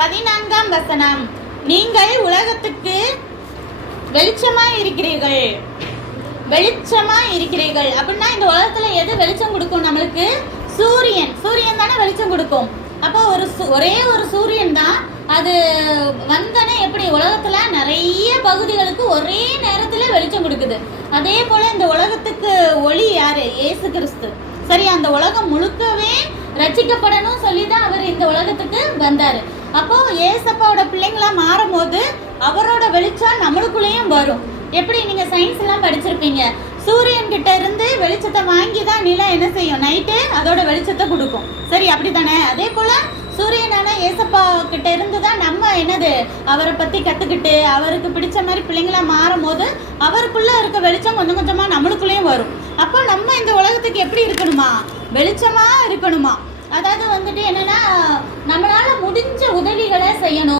14ஆம் வசனம். நீங்கள் உலகத்துக்கு வெளிச்சமாய் இருக்கிறீர்கள். வெளிச்சமாய் இருக்கிறீர்கள் அப்படின்னா இந்த உலகத்துல எது வெளிச்சம் கொடுக்கும் நம்மளுக்கு? சூரியன். சூரியன் தானே வெளிச்சம் கொடுக்கும். அப்போ ஒரே ஒரு சூரியன் தான். அது வந்தனே எப்படி உலகத்துல நிறைய பகுதிகளுக்கு ஒரே நேரத்துல வெளிச்சம் கொடுக்குது. அதே போல இந்த உலகத்துக்கு ஒளி யாரு? இயேசு கிறிஸ்து. சரி, அந்த உலகம் முழுக்கவே ரட்சிக்கப்படணும் சொல்லிதான் அவர் இந்த உலகத்துக்கு வந்தாரு. அப்போ ஏசப்பாவோட பிள்ளைங்களா மாறும் போது அவரோட வெளிச்சம் நம்மளுக்குள்ளேயும் வரும். எப்படி நீங்க சயின்ஸ் எல்லாம் படிச்சிருப்பீங்க, சூரியன் கிட்ட இருந்து வெளிச்சத்தை வாங்கி தான் நிலம் என்ன செய்யும்? நைட்டு அதோட வெளிச்சத்தை கொடுக்கும். சரி, அப்படித்தானே? அதே போல சூரியனான ஏசப்பா கிட்ட இருந்து தான் நம்ம என்னது அவரை பத்தி கத்துக்கிட்டு அவருக்கு பிடிச்ச மாதிரி பிள்ளைங்களா மாறும் போது அவருக்குள்ள இருக்க வெளிச்சம் கொஞ்சம் கொஞ்சமா நம்மளுக்குள்ளேயும் வரும். அப்போ நம்ம இந்த உலகத்துக்கு எப்படி இருக்கணுமா? வெளிச்சமா இருக்கணுமா? அதாவது வந்துட்டு என்னன்னா நம்மளால முடிஞ்ச உதவிகளை செய்யணும்.